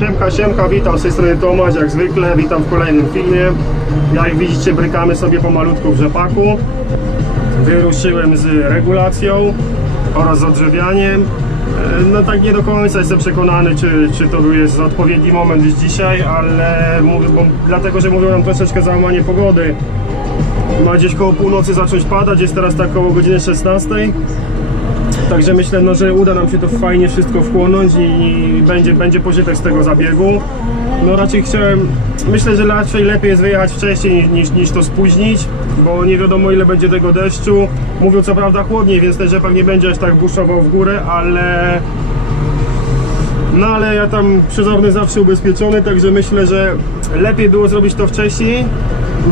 Siemka, siemka, witam z tej strony Tomasz, jak zwykle, witam w kolejnym filmie. Jak widzicie, brykamy sobie pomalutku w rzepaku. Wyruszyłem z regulacją oraz z odżywianiem. E, No tak nie do końca jestem przekonany, czy, czy to był jest odpowiedni moment już dzisiaj, ale mówię, bo, dlatego, że mówią nam troszeczkę załamanie pogody. Ma gdzieś koło północy zacząć padać, jest teraz tak koło godziny 16. Także myślę, no, że uda nam się to fajnie wszystko wchłonąć i, i będzie, będzie pożytek z tego zabiegu. No raczej chciałem, myślę, że raczej lepiej jest wyjechać wcześniej niż, niż to spóźnić, bo nie wiadomo ile będzie tego deszczu. Mówią co prawda chłodniej, więc ten rzepak nie będzie aż tak buszował w górę, ale no ale ja tam przezorny zawsze ubezpieczony, także myślę, że lepiej było zrobić to wcześniej,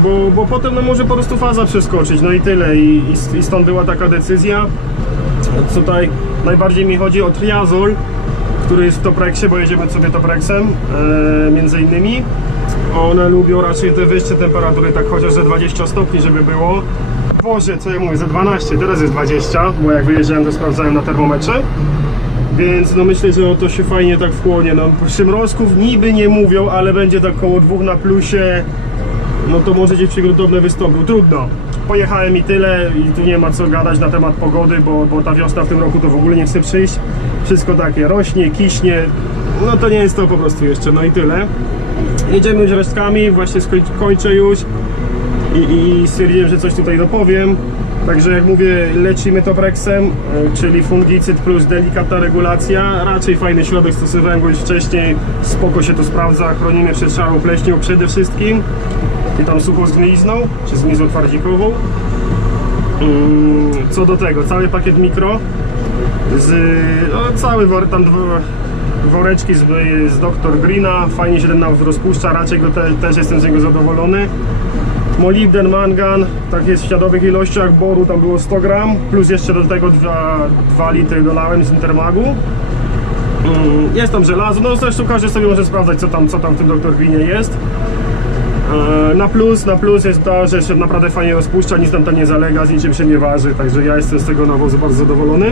bo, bo potem no może po prostu faza przeskoczyć, no i tyle i, i, i stąd była taka decyzja. Tutaj najbardziej mi chodzi o triazol, który jest w Toprexie, bo jedziemy sobie Toprexem e, między innymi. One lubią raczej te wyższe temperatury, tak chociaż ze 20 stopni, żeby było. Boże, co ja mówię, ze 12, teraz jest 20, bo jak wyjeżdżałem to sprawdzałem na termometrze. Więc no myślę, że to się fajnie tak wchłonie. No, przymrozków niby nie mówią, ale będzie tak koło dwóch na plusie. No to może gdzieś przygruntowne wystąpił. Trudno. Pojechałem i tyle i tu nie ma co gadać na temat pogody, bo, bo ta wiosna w tym roku to w ogóle nie chce przyjść. Wszystko takie rośnie, kiśnie. No to nie jest to po prostu jeszcze, no i tyle. Jedziemy już resztkami, właśnie skoń, kończę już i, i stwierdziłem, że coś tutaj dopowiem. Także jak mówię, lecimy Toprexem, e, czyli fungicyd plus delikatna regulacja. Raczej fajny środek stosowałem go już wcześniej, spoko się to sprawdza, chronimy przed szarą pleśnią przede wszystkim i tam suchą zgnilizną, czy zgnizą twardzikową. Mm, Co do tego, cały pakiet mikro z, no, cały tam woreczki z, z Dr. Greena, fajnie się ten nawet rozpuszcza, raczej go te, też jestem z niego zadowolony. Molibden, mangan, tak jest w śladowych ilościach, boru tam było 100 gram, plus jeszcze do tego 2, 2 litry dolałem z Intermagu. Mm, Jest tam żelazo, no zresztą każdy sobie może sprawdzać co tam, co tam w tym Dr. Greenie jest. E, Na plus, na plus jest to, że się naprawdę fajnie rozpuszcza, nic tam tam nie zalega, z niczym się nie waży, także ja jestem z tego nawozu bardzo zadowolony.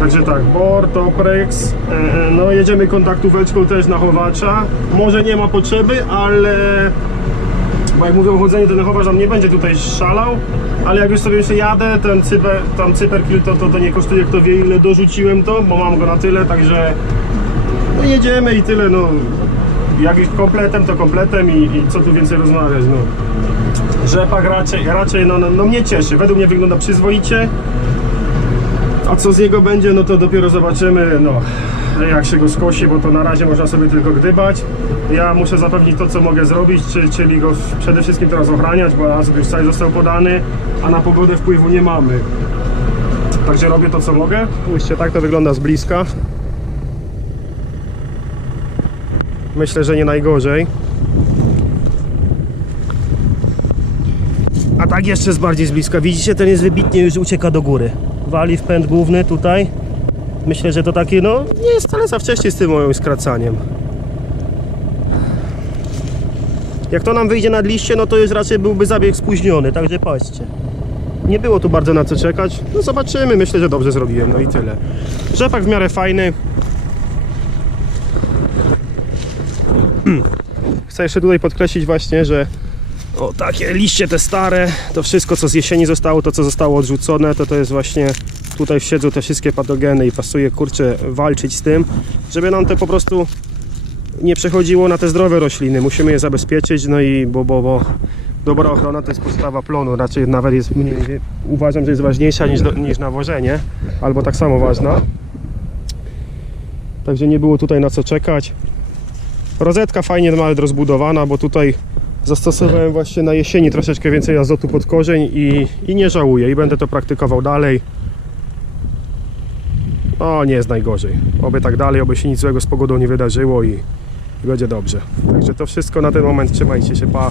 Także tak, Bor, Toprex, e, no jedziemy kontaktóweczką też na chowacza. Może nie ma potrzeby, ale bo jak mówią o chodzeniu, to ten chowacz nam nie będzie tutaj szalał, ale jak już sobie jeszcze jadę, ten cyper, tam cyperkill to, to, to nie kosztuje, kto wie ile dorzuciłem to, bo mam go na tyle, także no jedziemy i tyle, no jak już kompletem, to kompletem i, i co tu więcej rozmawiać, no. Rzepak raczej, raczej no, no, no mnie cieszy, według mnie wygląda przyzwoicie, a co z niego będzie, no to dopiero zobaczymy, no jak się go skosi, bo to na razie można sobie tylko gdybać. Ja muszę zapewnić to, co mogę zrobić, czy, czyli go przede wszystkim teraz ochraniać, bo azot już cały został podany, a na pogodę wpływu nie mamy. Także robię to, co mogę. Spójrzcie, tak to wygląda z bliska. Myślę, że nie najgorzej. A tak jeszcze z bardziej z bliska. Widzicie, ten jest wybitnie już ucieka do góry. Wali w pęd główny tutaj. Myślę, że to takie, no nie jest wcale za wcześnie z tym moim skracaniem. Jak to nam wyjdzie nad liście, no to już raczej byłby zabieg spóźniony, także patrzcie. Nie było tu bardzo na co czekać. No zobaczymy, myślę, że dobrze zrobiłem, no i tyle. Rzepak w miarę fajny. Chcę jeszcze tutaj podkreślić właśnie, że o takie liście te stare, to wszystko co z jesieni zostało, to co zostało odrzucone, to to jest właśnie tutaj siedzą te wszystkie patogeny i pasuje kurczę walczyć z tym, żeby nam te po prostu nie przechodziło na te zdrowe rośliny. Musimy je zabezpieczyć, no i bo, bo, bo dobra ochrona to jest podstawa plonu, raczej nawet jest mniej, uważam, że jest ważniejsza niż, do, niż nawożenie, albo tak samo ważna. Także nie było tutaj na co czekać. Rozetka fajnie nawet rozbudowana, bo tutaj zastosowałem właśnie na jesieni troszeczkę więcej azotu pod korzeń i, i nie żałuję i będę to praktykował dalej. O, nie jest najgorzej. Oby tak dalej, oby się nic złego z pogodą nie wydarzyło i, i będzie dobrze. Także to wszystko na ten moment. Trzymajcie się, pa.